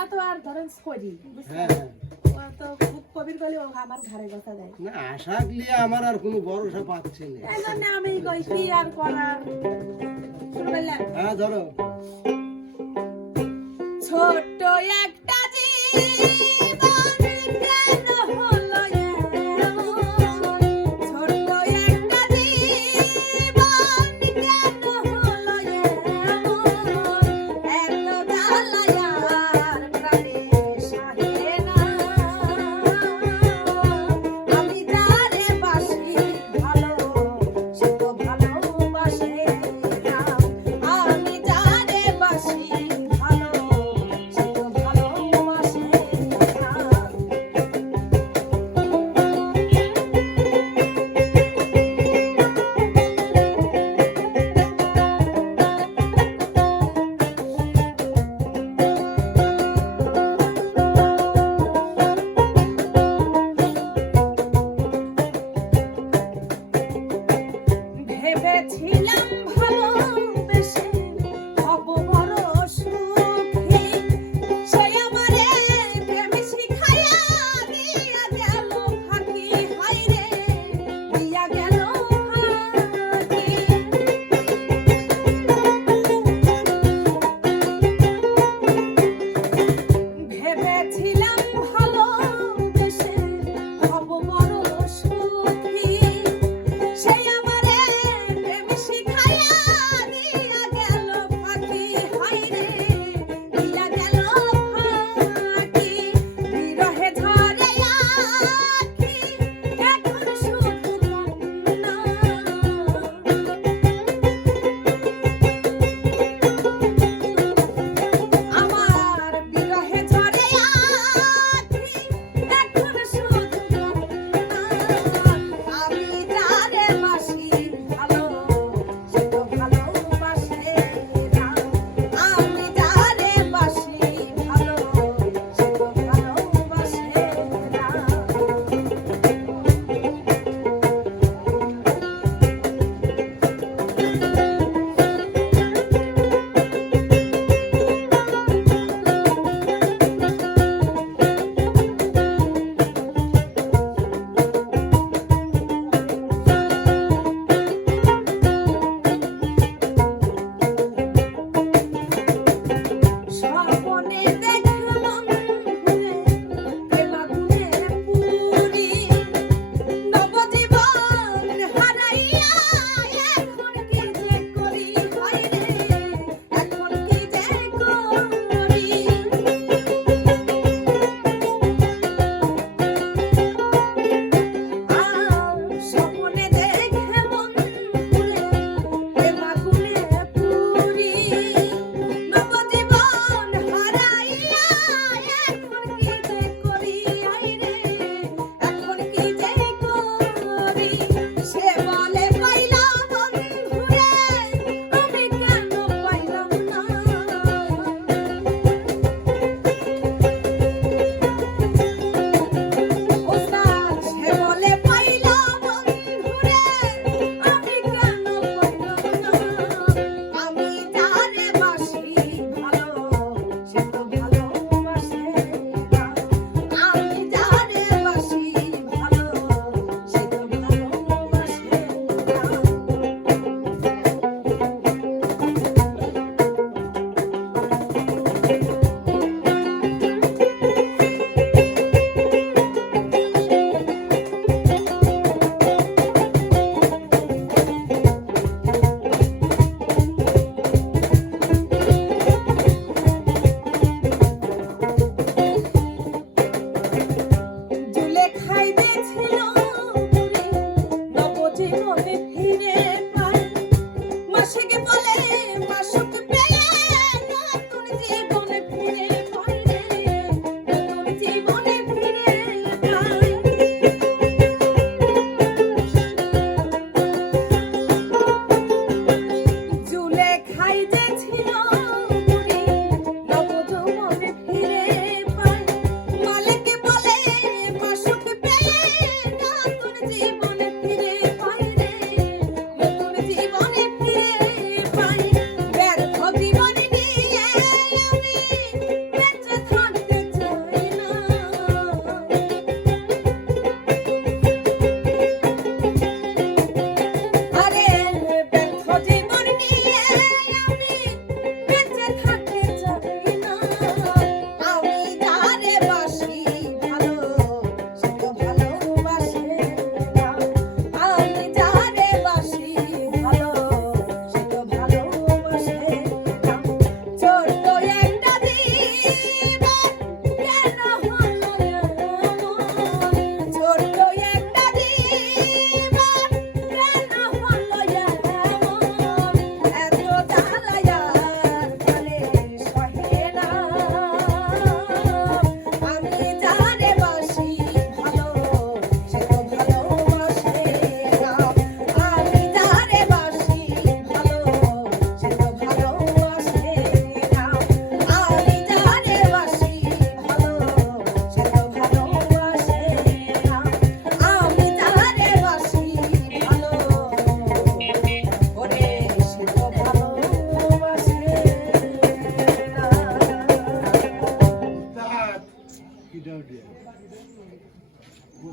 আশা তো আর ধরেন করি হ্যাঁ তো খুব কবির গলি ও আমার ঘরে কথা দেয় না আশা নিয়ে আমার আর কোনো ভরসা পাচ্ছি না এই জন্য আমি কই কি আর করার শুরু করলাম হ্যাঁ ধরো ছোট্ট একটা জীবন কেন হলো এমন? ছোট্ট একটা জীবন কেন হলো এমন? এত জ্বালা আর প্রাণে সহে না। আমি যারে বাসি ভালো, সে তো ভালোবাসে না। আমি যারে বাসি ভালো, সে তো ভালোবাসে না।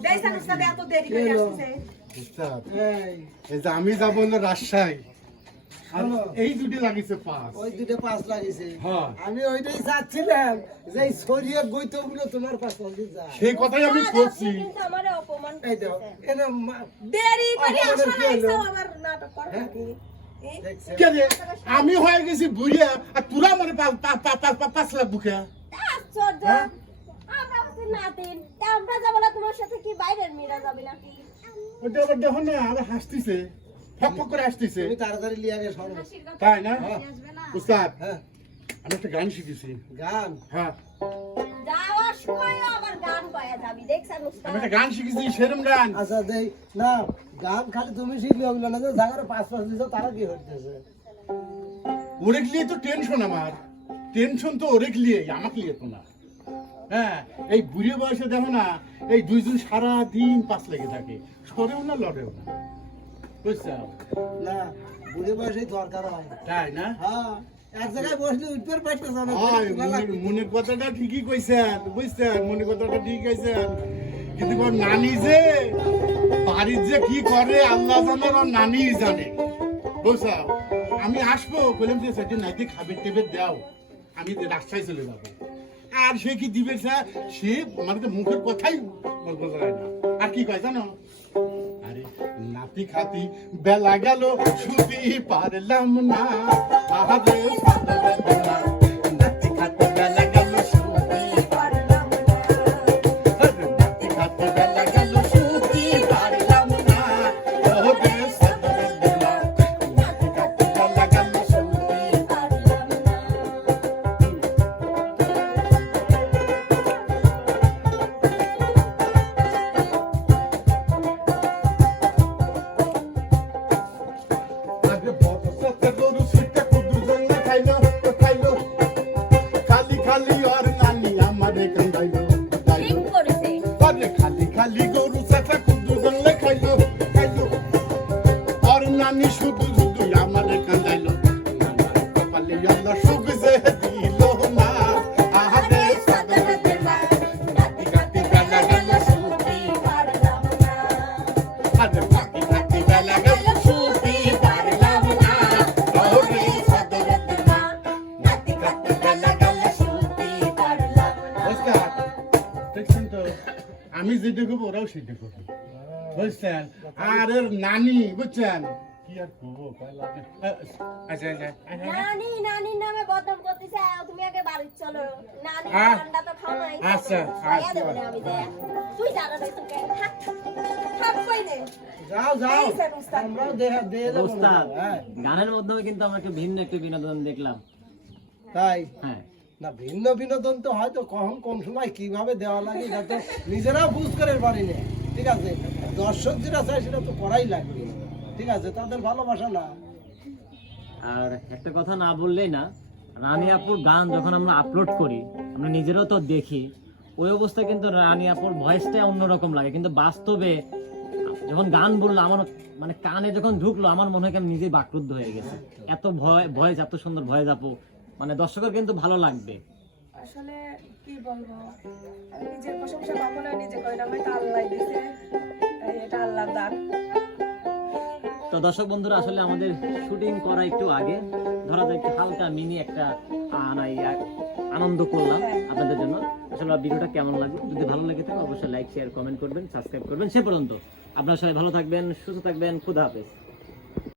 দেখছেন উস্তাদ এত দেরি করে আসছে উস্তাদ, এই এই যে আমি যাবো হলো রাজশাহী, আর শোনো। এই দুটি লাগিছে পাঁচ। ওই দুটো পাঁচ লাগিছে হ্যাঁ। আমি ওইটাই চাচ্ছিলাম যে এই শরীরে গৈতগুলো তোমার পাশ লাগি যায় সেই কথাই আমি করছি। কিন্তু আমারে অপমান এই দাও করতেছে। এটা দেরি করে আমাদের আসা কি হলো? নাইছো আবার নাটক করে হ্যাঁ? নাকি এই দেখছে কে রে? আমি হয়ে গেছি বুড়িয়া, আর তোরা মানে 5 লাখ বুকে। আশ্চর্য। হ্যাঁ? আমরা হচ্ছে নাতিন। তা আমরা যাবো না, তোমার সাথে কি বাইরের মেয়েরা যাবে নাকি? ওটা আবার দেখো না, আবার হাসতিছে, ফক ফক করে হাসতিছে। তুমি তাড়াতাড়ি লিয়ে আগে সরো তাই না? হ্যাঁ। উস্তাদ, হ্যাঁ আমি একটা গান শিখেছি। গান হ্যাঁ, যাওয়ার সময়ও আবার গান গায়া যাবি, দেখছেন আমি উস্তাদ? একটা গান শিখেছি, সেরম গান। আচ্ছা দেই না গান খালি তুমি শিখলে ওগুলো না যে জায়গার পাঁচ পাঁচ দিছো তারা কি হইতেছে ওরেক লিয়ে তো টেনশন আমার, টেনশন তো ওরেক লিয়ে, আমাকে লিয়ে তো না। হ্যাঁ, এই বুড়ি বয়সে দেখো না, এই দুইজন সারা দিন পাস লেগে থাকে, সরেও না লড়েও না, বুঝছো? না বুড়ে বয়সেই দরকার হয় তাই না? হ্যাঁ এক জায়গায় বসলে উঠতে পারতেছ না হয়, মনের কথাটা ঠিকই কইছেন, বুঝছেন? মনের কথাটা ঠিক কইছেন, কিন্তু ওর নানি যে বাড়ির যে কি করে আল্লাহ জানে, ওর নানি জানে, বুঝছো? আমি আসবো, বললাম যে সেদিন নাইতে খাবার টেবের দাও, আমি রাস্তায় চলে যাবো। আর সে কি দিবে, সে মানে তো মুখের কথাই বলতে পারে না। আর কি কয় জানো? আরে নাতি খাতি বেলা গেল, শুধু পারলাম না, আহারে সাদরে বেলা, নাতি খাতি বেলা গেল, শুধু পারলাম না, আরে নাতি খাতি বেলা গেল, শুধু পারলাম না, ওরে সাদরে বেলা, নাতি খাতি বেলা গেল, শুধু পারলাম না। আগে বর্ষাতে গরু সিটে কুদু জন্য খাইলো, খাইলো, খালি খালি আর নানি আমারে কান্দাইলো, ঠিক কান্দাইলো। করেছে। আরে খালি খালি গরু সিটে কুদু জন্য খাইলো, খাইলো, আর নানি শুধু শুধু আমারে কান্দাইলো। নানার কপালে আল্লাহ সুখ যে দিলো না, আহারে সাদরে বেলা, নাতি খাতি বেলা গেল, শুধু পারলাম না। আরে নাতি খাতি বেলা গেল, শুধু পারলাম না, ওরে সাদরে বেলা, নাতি খাতি বেলা গেল, শুধু পারলাম না। ওস্তাদ, দেখছেন তো, আমি যেটা করবো ওরাও সেটা করবে, বুঝছেন? আর এর নানি, বুঝছেন? কি আর করবো, আচ্ছা আচ্ছা নানি নানির নামে বদনাম করতেছে। তুমি আগে বাড়ি চলো। নানি আহ, ঠান্ডা তো খাও নাই। আচ্ছা, খাইয়া দেবো আচ্ছা। না আমি দেয়া। তুই জানা নাই তোকে। থাক। থাক কইলে যাও যাও দেখছেন উস্তাদ আমরাও দেখা দিয়ে দেবো উস্তাদ, হ্যাঁ গানের মাধ্যমে কিন্তু আমরা একটা ভিন্ন একটা বিনোদন দেখলাম। তাই হ্যাঁ, না ভিন্ন বিনোদন তো হয়তো কখন কোন সময় কিভাবে দেওয়া লাগে এটা তো নিজেরাও বুঝ করে পারি না ঠিক আছে দর্শক যেটা চায় সেটা তো করাই লাগবে ঠিক আছে তাদের ভালোবাসা না আর একটা কথা না বললেই না, রানী আপুর গান যখন আমরা আপলোড করি, আমরা নিজেরাও তো দেখি, ওই অবস্থায় কিন্তু রানী আপুর ভয়েসটা অন্যরকম লাগে, কিন্তু বাস্তবে যখন গান বললো আমার মানে কানে যখন ঢুকলো, আমার মনে হয় কি আমি নিজেই বাকরুদ্ধ হয়ে গেছে। এত ভয়েস, এত সুন্দর ভয়েস আপু, মানে দর্শকের কিন্তু ভালো লাগবে। আসলে কি বলবো আমি নিজের প্রশংসা কখনোই নিজে করি না আমি তো আল্লাহ দিছে এটা আল্লাহর দান তো দর্শক বন্ধুরা, আসলে আমাদের শুটিং করা একটু আগে, ধরা যায় একটু হালকা মিনি একটা আনন্দ করলাম আপনাদের জন্য। আসলে ভিডিওটা কেমন লাগলো, যদি ভালো লেগে থাকে অবশ্যই লাইক শেয়ার কমেন্ট করবেন, সাবস্ক্রাইব করবেন। সে পর্যন্ত আপনারা সবাই ভালো থাকবেন, সুস্থ থাকবেন, খুদা হাফেজ।